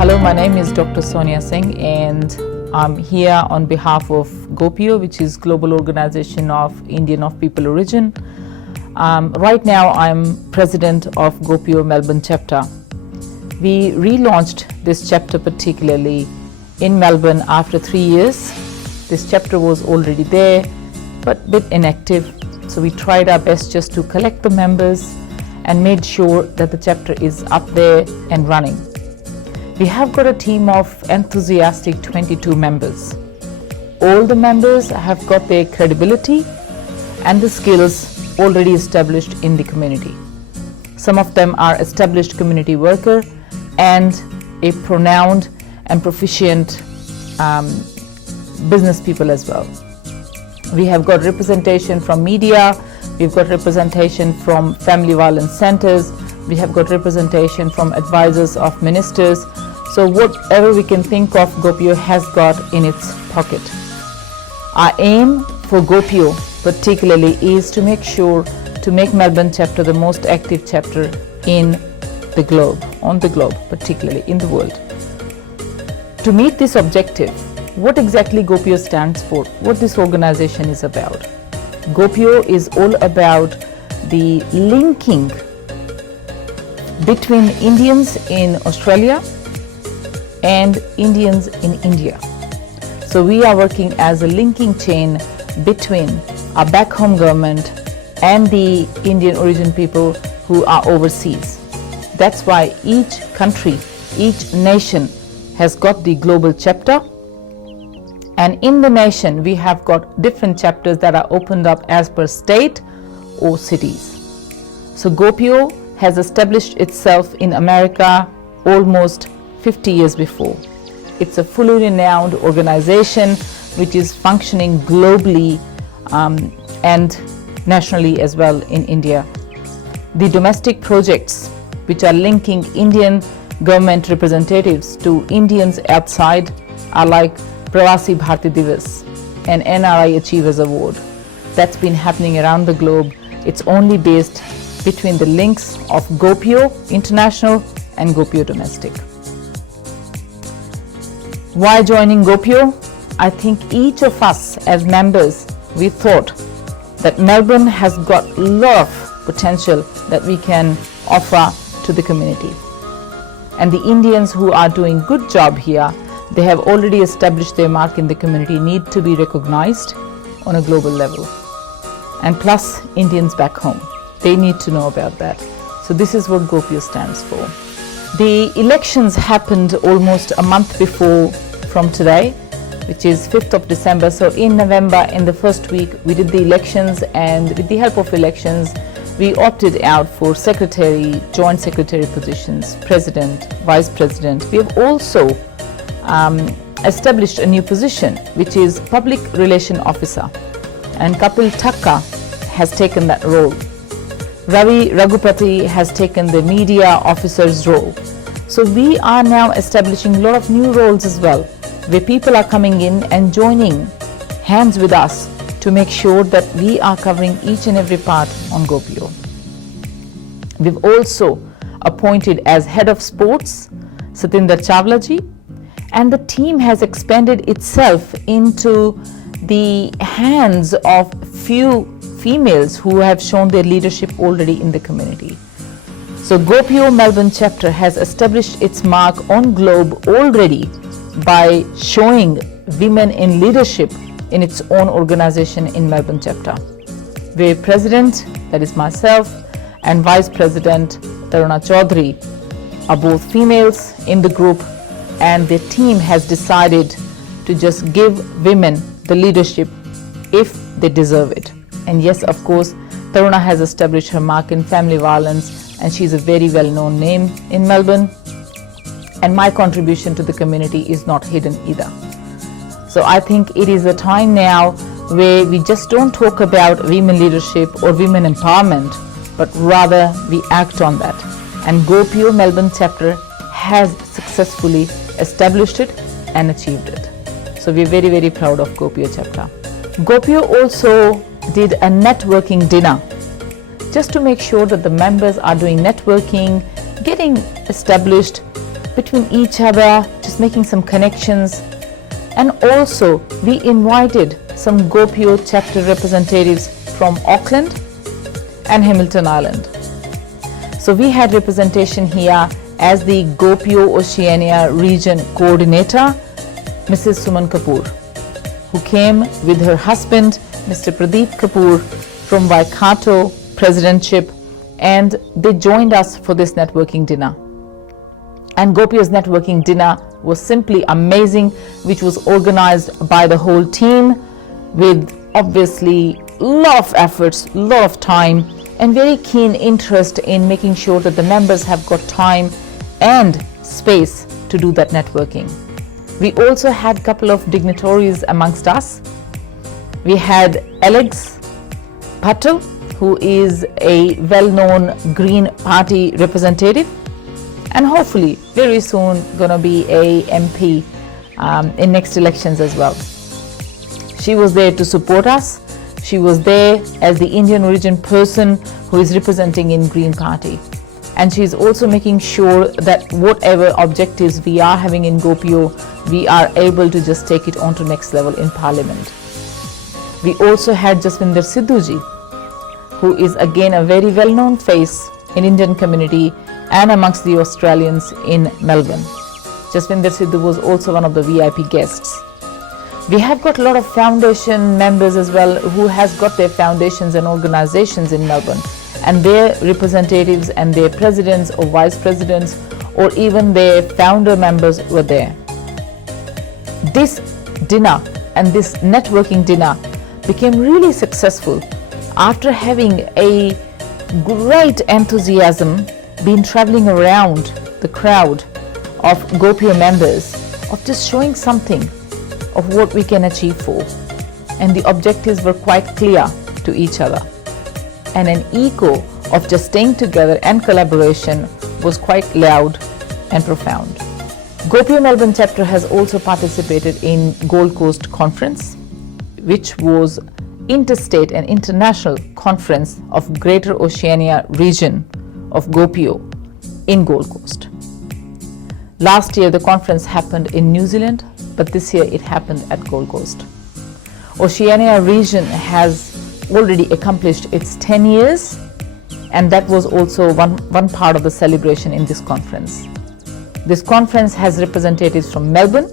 Hello, my name is Dr. Sonia Singh and I'm here on behalf of GOPIO, which is Global Organization of Indian of People Origin. Right now I'm President of GOPIO Melbourne chapter. We relaunched this chapter particularly in Melbourne after 3 years. This chapter was already there but a bit inactive, so we tried our best just to collect the members and made sure that the chapter is up there and running. We have got a team of enthusiastic 22 members. All the members have got their credibility and the skills already established in the community. Some of them are established community worker and a pronounced and proficient business people as well. We have got representation from media, we've got representation from family violence centers, we have got representation from advisors of ministers. So whatever we can think of, GOPIO has got in its pocket. Our aim for GOPIO particularly is to make sure to make Melbourne chapter the most active chapter in the globe, on the globe, particularly in the world. To meet this objective, what exactly GOPIO stands for, what this organization is about. GOPIO is all about the linking between Indians in Australia and Indians in India. So we are working as a linking chain between our back home government and the Indian origin people who are overseas. That's why each country, each nation has got the global chapter, and in the nation we have got different chapters that are opened up as per state or cities. So GOPIO has established itself in America almost 50 years before. It's a fully renowned organization which is functioning globally and nationally as well in India. The domestic projects which are linking Indian government representatives to Indians outside are like Pravasi Bharti Divas and NRI Achievers Award. That's been happening around the globe. It's only based between the links of GOPIO International and GOPIO Domestic. Why joining GOPIO? I think each of us as members, we thought that Melbourne has got a lot of potential that we can offer to the community. And the Indians who are doing good job here, they have already established their mark in the community, need to be recognized on a global level. And plus Indians back home, they need to know about that. So this is what GOPIO stands for. The elections happened almost a month before from today, which is 5th of December. So in November, in the first week, we did the elections, and with the help of elections, we opted out for secretary, joint secretary positions, president, vice president. We have also established a new position, which is public relation officer, and Kapil Thakkar has taken that role. Ravi Raghupati has taken the media officer's role. So we are now establishing a lot of new roles as well, where people are coming in and joining hands with us to make sure that we are covering each and every part on GOPIO. We've also appointed as head of sports Satinder Chawla ji, and the team has expanded itself into the hands of few females who have shown their leadership already in the community. So GOPIO Melbourne chapter has established its mark on globe already by showing women in leadership in its own organization in Melbourne chapter, where president, that is myself, and vice president Taruna Chaudhary are both females in the group, and the team has decided to just give women the leadership if they deserve it. And yes, of course, Taruna has established her mark in family violence, and she's a very well-known name in Melbourne. And my contribution to the community is not hidden either. So I think it is a time now where we just don't talk about women leadership or women empowerment, but rather we act on that. And GOPIO Melbourne chapter has successfully established it and achieved it. So we're very, very proud of GOPIO chapter. GOPIO also did a networking dinner just to make sure that the members are doing networking, getting established, between each other, just making some connections. And also we invited some Gopio chapter representatives from Auckland and Hamilton Island. So we had representation here as the Gopio Oceania region coordinator, Mrs. Suman Kapoor, who came with her husband, Mr. Pradeep Kapoor from Waikato Presidentship, and they joined us for this networking dinner. And Gopio's networking dinner was simply amazing, which was organized by the whole team with obviously a lot of efforts, a lot of time, and very keen interest in making sure that the members have got time and space to do that networking. We also had a couple of dignitaries amongst us. We had Alex Patel, who is a well-known Green Party representative, and hopefully very soon gonna be a MP in next elections as well. She was there to support us. She was there as the Indian origin person who is representing in Green Party. And she is also making sure that whatever objectives we are having in Gopio, we are able to just take it on to next level in Parliament. We also had Jaswinder Sidhuji, who is again a very well-known face in Indian community and amongst the Australians in Melbourne. Jaswinder Sidhu was also one of the VIP guests. We have got a lot of foundation members as well who has got their foundations and organizations in Melbourne, and their representatives and their presidents or vice presidents or even their founder members were there. This dinner and this networking dinner became really successful after having a great enthusiasm, been traveling around the crowd of Gopio members of just showing something of what we can achieve for. And the objectives were quite clear to each other. And an echo of just staying together and collaboration was quite loud and profound. Gopio Melbourne chapter has also participated in Gold Coast Conference, which was interstate and international conference of Greater Oceania region of Gopio in Gold Coast. Last year the conference happened in New Zealand, but this year it happened at Gold Coast. Oceania region has already accomplished its 10 years, and that was also one part of the celebration in this conference. This conference has representatives from Melbourne,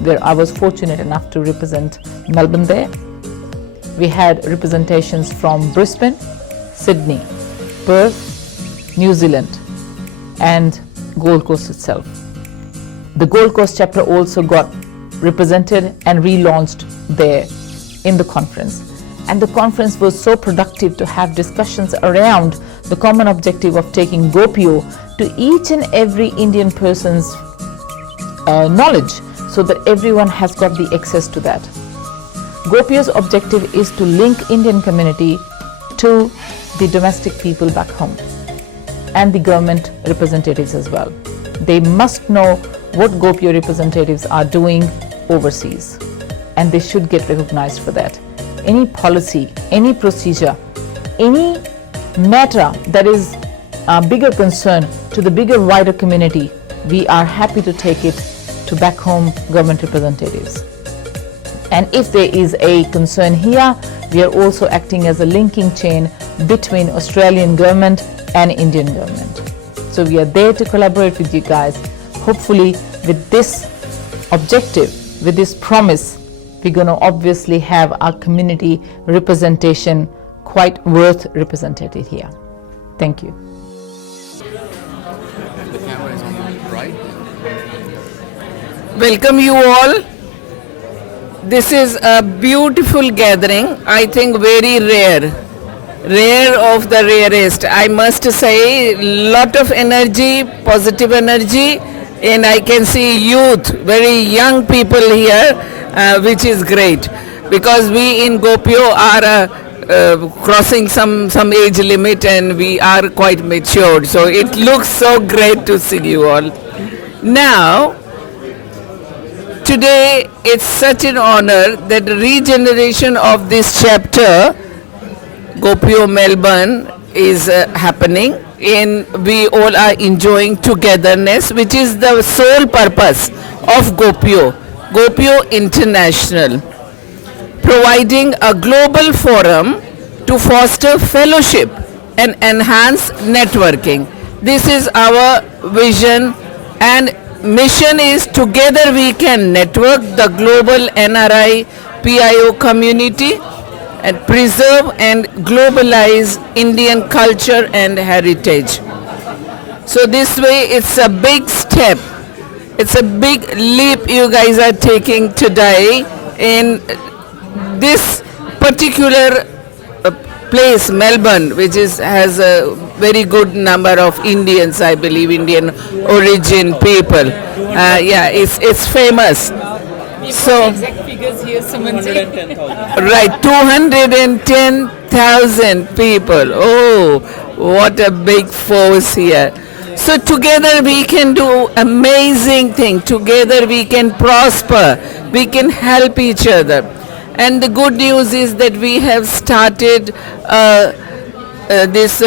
where I was fortunate enough to represent Melbourne there. We had representations from Brisbane, Sydney, Perth, New Zealand, and Gold Coast itself. The Gold Coast chapter also got represented and relaunched there in the conference. And the conference was so productive to have discussions around the common objective of taking Gopio to each and every Indian person's knowledge, so that everyone has got the access to that. Gopio's objective is to link Indian community to the domestic people back home and the government representatives as well. They must know what Gopio representatives are doing overseas, and they should get recognized for that. Any policy, any procedure, any matter that is a bigger concern to the bigger wider community, we are happy to take it to back home government representatives. And if there is a concern here, we are also acting as a linking chain between Australian government and Indian government. So we are there to collaborate with you guys. Hopefully with this objective, with this promise, we're going to obviously have our community representation quite worth represented here. Thank you. The camera is on the right. Welcome you all. This is a beautiful gathering, I think very rare of the rarest. I must say, lot of energy, positive energy, and I can see youth, very young people here, which is great, because we in Gopio are crossing some age limit and we are quite matured. So it looks so great to see you all. Now, today it's such an honor that the regeneration of this chapter, Gopio Melbourne, is happening. we all are enjoying togetherness, which is the sole purpose of Gopio International, providing a global forum to foster fellowship and enhance networking. This is our vision, and mission is together we can network the global NRI PIO community and preserve and globalize Indian culture and heritage. So this way it's a big step. It's a big leap you guys are taking today in this particular place, Melbourne, which has a very good number of Indians, I believe, Indian origin people. Yeah, it's famous. So, Exact figures here, Sumanji. right, 210,000 people. Oh, what a big force here. So together we can do amazing things. Together we can prosper. We can help each other. And the good news is that we have started this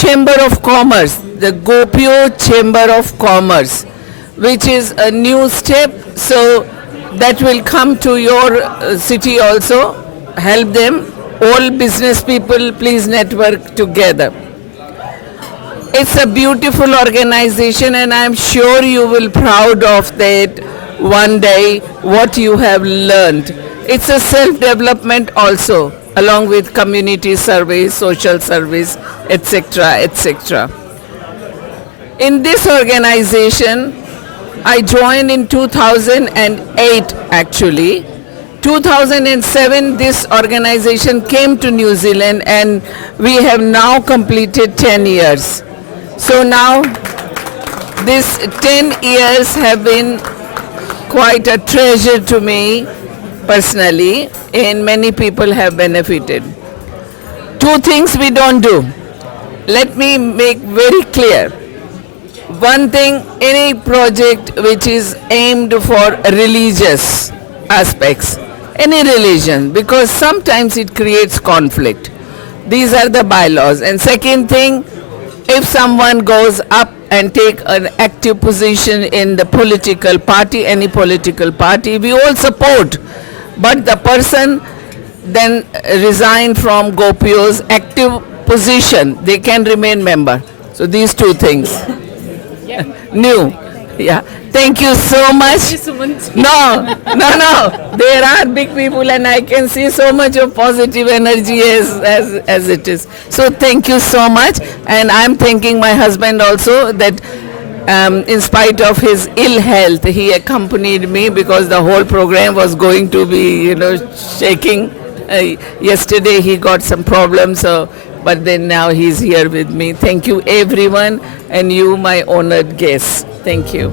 Chamber of Commerce, the Gopio Chamber of Commerce, which is a new step. So that will come to your city also. Help them. All business people, please network together. It's a beautiful organization, and I'm sure you will proud of that one day what you have learned. It's a self-development also, along with community service, social service, etc., etc. In this organization, I joined in 2008 actually. 2007 this organization came to New Zealand, and we have now completed 10 years. So now these 10 years have been quite a treasure to me personally, and many people have benefited. Two things we don't do. Let me make very clear. One thing, any project which is aimed for religious aspects, any religion, because sometimes it creates conflict. These are the bylaws. And second thing, if someone goes up and take an active position in the political party, any political party, we all support. But the person then resign from Gopio's active position, they can remain member. So these two things. New. Yeah. Thank you so much. No. There are big people, and I can see so much of positive energy as it is. So thank you so much. And I'm thanking my husband also that in spite of his ill health, he accompanied me because the whole program was going to be, shaking. Yesterday he got some problems, but then now he's here with me. Thank you everyone, and you, my honored guests. Thank you.